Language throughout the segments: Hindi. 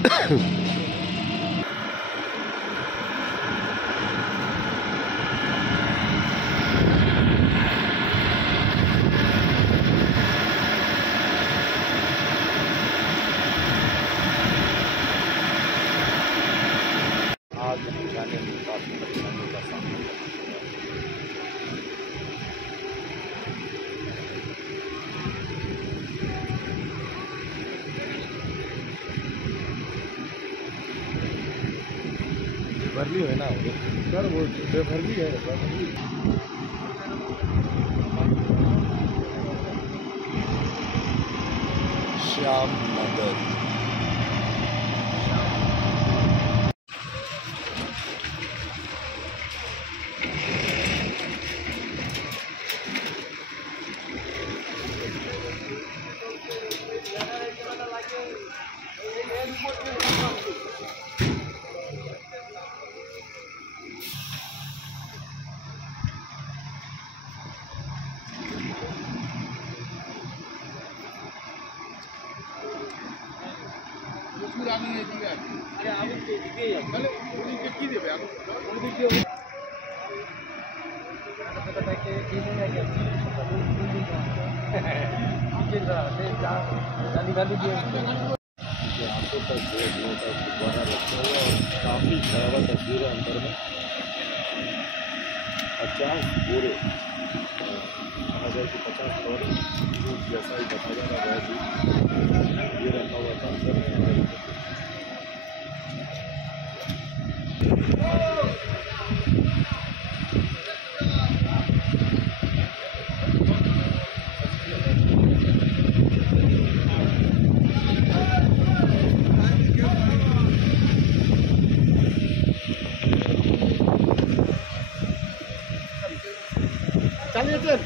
आग बुझाने में काफी परेशानियों का सामना करना पड़ा। बेभरली है ना सर, वो बेभरली है। श्याम नगर आंखों तक देखने का गुब्बारा रखा हुआ और काफ़ी खराब तस्वीर है। अंदर में 50 बोरे, कहा जाए कि 50 बोरे जैसा ही बताया जा रहा है जी, ये रखा हुआ था अंदर में। चलिए सर,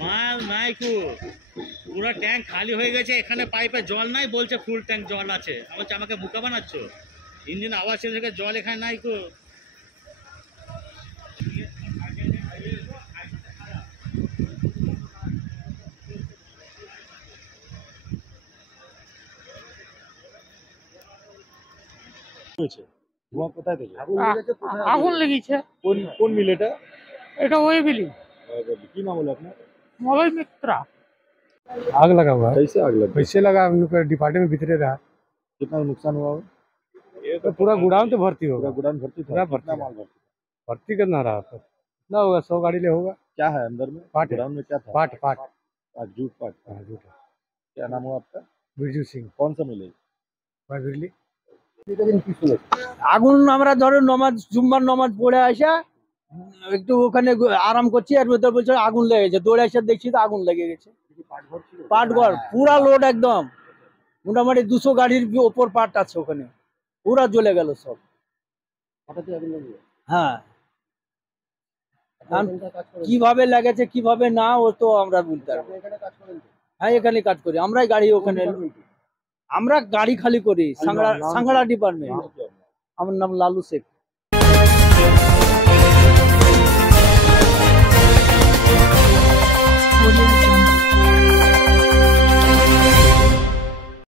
মাল নাই কো, পুরো ট্যাঙ্ক খালি হয়ে গেছে। এখানে পাইপে জল নাই, বলছে ফুল ট্যাঙ্ক জল আছে। বলছে আমাকে বোকা বানাচ্ছ? ইঞ্জিন আওয়াজ থেকে জল এখানে নাই কো। ধোঁয়া কোথায় থেকে? আগুন লেগেছে। কোন মিল এটা? এটা ওই বিলি। কি नाम बोला आपने? मलय मित्रा। आग लगा हुआ है। कैसे आग लगी? कैसे लगा? हम लोग डिपार्टमेंट में भीतरे रहा। कितना नुकसान हुआ? ये तो पूरा गोडाउन तो भर्ती होगा। पूरा गोडाउन भर्ती था? पूरा भर्ती कितना माल भर्ती? भर्ती करना रहा था। कितना होगा? 100 गाड़ी ले होगा। क्या है अंदर में? पाट है। गोडाउन में क्या था? पाट पाट जूट पाट। हाँ, जूट। क्या नाम हुआ आपका? बिरजू सिंह। कौन सा मिले? बिरली। আগুন আমরা ধরো নমাজ জুম্মার নমাজ পড়ে আসা একটু ওখানে আরাম করছি, আর ভেতর বলছে আগুন লেগেছে। দৌড়ে এসে দেখছি তো আগুন লেগে গেছে। পাটঘর পুরা লোড, একদম মোটামুটি 200 গাড়ির ওপর পাট আছে ওখানে, পুরা জ্বলে গেল সব। হ্যাঁ, কিভাবে লেগেছে কিভাবে না ও তো আমরা বলতে পারবো। হ্যাঁ, এখানে কাজ করি, আমরাই গাড়ি ওখানে, আমরা গাড়ি খালি করি। সাংড়া ডিপার্টমেন্ট। আমার নাম লালু শেখ।